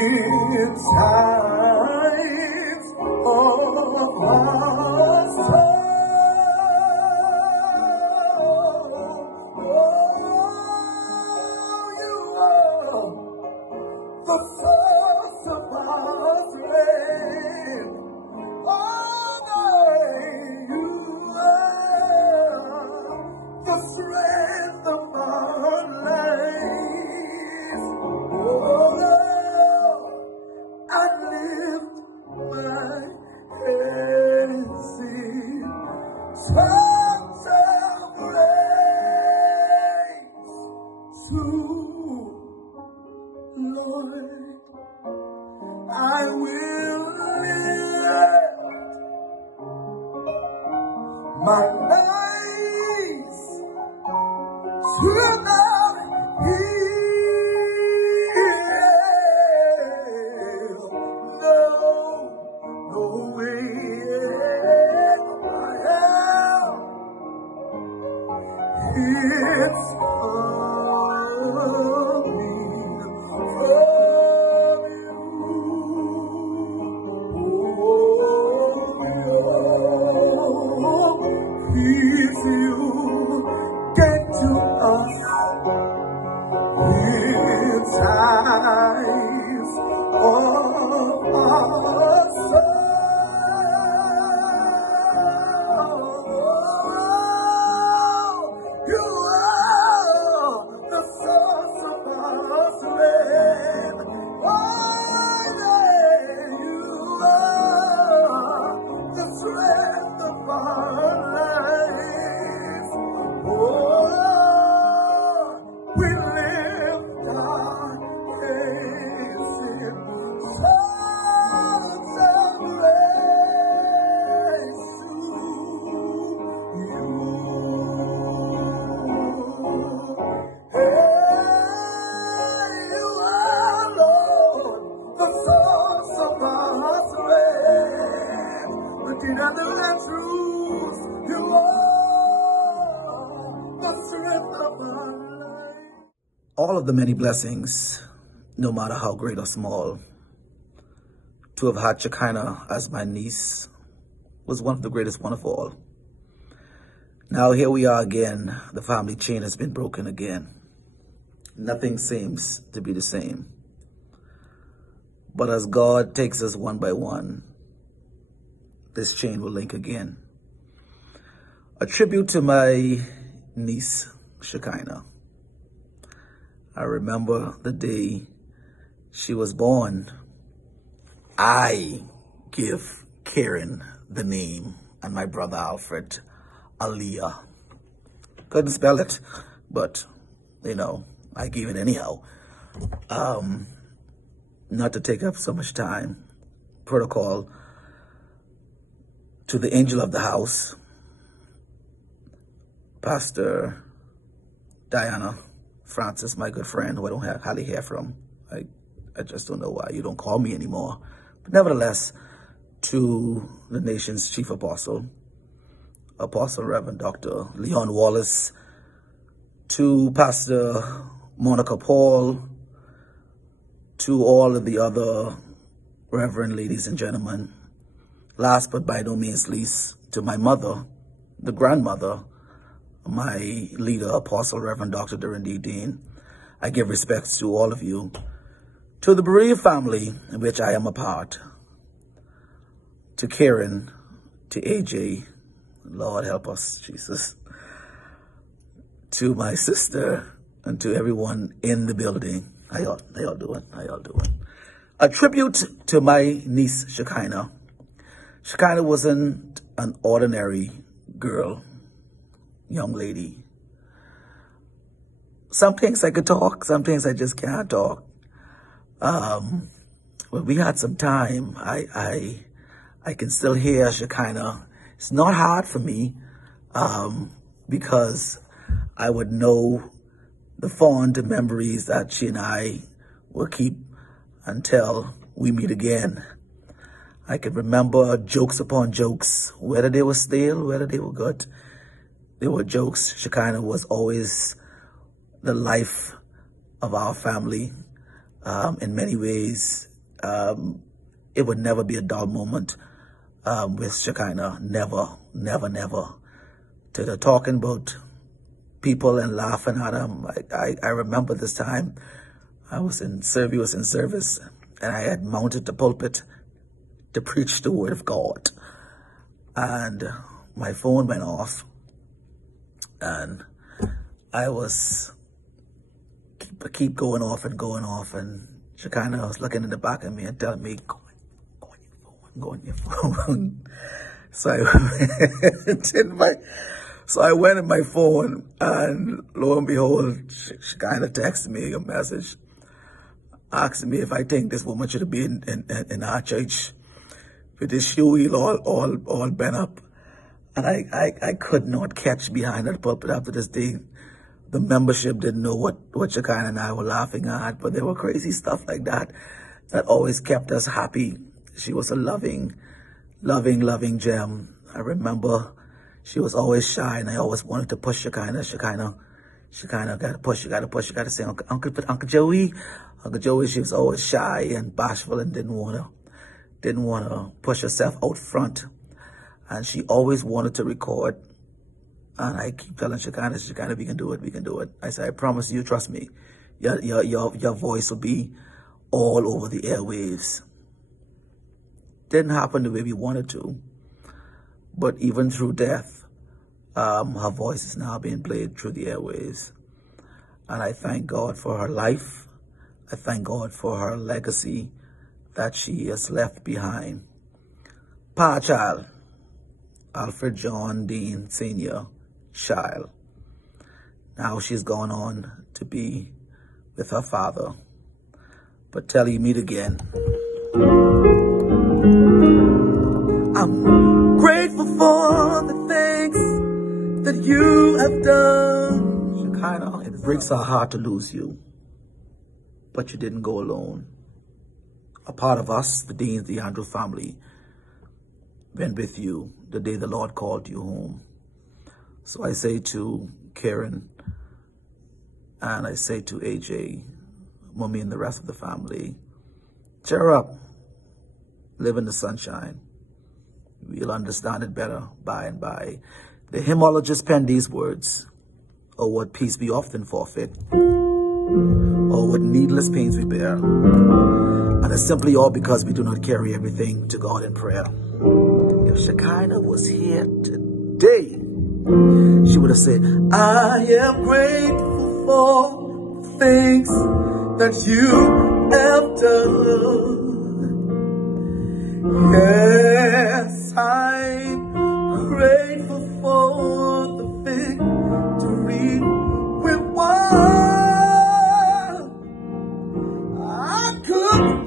Insides of our soul, you are the source of our strength. You are the strength of our lives. I lift my head and sing songs of praise to Lord. I will lift my eyes to the hill. No way my help. It's coming from if you get to us with eyes of our soul, you are the source of our strength. You are the strength of our lives. We lift our hands in songs of praise to you. Hey, you are, Lord, the source of our strength. Looking at the truth, you are the strength of our life. All of the many blessings, no matter how great or small, to have had Shakinah as my niece was one of the greatest one of all. Now here we are again. The family chain has been broken again. Nothing seems to be the same. But as God takes us one by one, this chain will link again. A tribute to my niece, Shakinah. I remember the day she was born. I give Karen the name, and my brother Alfred, Aliyah. Couldn't spell it, but, you know, I gave it anyhow. Not to take up so much time, protocol to the angel of the house, Pastor Diana Francis, my good friend, who I don't hardly hear from. I just don't know why you don't call me anymore. But nevertheless, to the nation's chief apostle, Apostle Reverend Dr. Leon Wallace, to Pastor Monica Paul, to all of the other reverend ladies and gentlemen. Last but by no means least, to my mother, the grandmother, my leader, Apostle Reverend Dr. Shakinah Dean. I give respects to all of you. To the bereaved family, in which I am a part. To Karen, to AJ, Lord help us, Jesus. To my sister, and to everyone in the building. How y'all doing? How y'all doing? A tribute to my niece, Shakinah. Shakinah wasn't an ordinary girl, young lady. Some things I could talk, some things I just can't talk. When we had some time, I can still hear Shakinah. It's not hard for me, because I would know the fond memories that she and I will keep until we meet again. I can remember jokes upon jokes, whether they were stale, whether they were good. They were jokes. Shakinah was always the life of our family. In many ways, it would never be a dull moment with Shakinah. Never, never, never. To the talking about people and laughing at them. I remember this time I was in service, and I had mounted the pulpit to preach the word of God. And my phone went off, and I was keep going off, and Shakinah was looking in the back of me and telling me, go on your phone. So I went in my phone, and lo and behold, Shakinah texted me a message asking me if I think this woman should be in our church with this shoe heel all bent up. And I could not catch behind that pulpit after this day. The membership didn't know what Shakinah and I were laughing at, but there were crazy stuff like that always kept us happy. She was a loving gem. I remember she was always shy, and I always wanted to push Shakinah. Shakinah, gotta push, you gotta say, Uncle Joey. Uncle Joey, she was always shy and bashful and didn't wanna push herself out front. And she always wanted to record. And I keep telling Shakinah, we can do it. I said, I promise you, trust me, your voice will be all over the airwaves. Didn't happen the way we wanted to, but even through death, her voice is now being played through the airwaves. And I thank God for her life. I thank God for her legacy that she has left behind. Pa child, Alfred John Dean Sr. child. Now she's gone on to be with her father. But till you meet again, I'm grateful for the things that you have done. Shakinah, it breaks our heart to lose you, but you didn't go alone. A part of us, the Deans, the Andrew family, went with you the day the Lord called you home. So I say to Karen, and I say to AJ, Mommy, and the rest of the family, cheer up, live in the sunshine. We'll understand it better by and by. The hymnologist penned these words: "Oh, what peace we often forfeit. Oh, what needless pains we bear. And it's simply all because we do not carry everything to God in prayer." If Shakinah was here today, she would have said, I am grateful for the things that you have done. Yes, I'm grateful for the victory we won. I could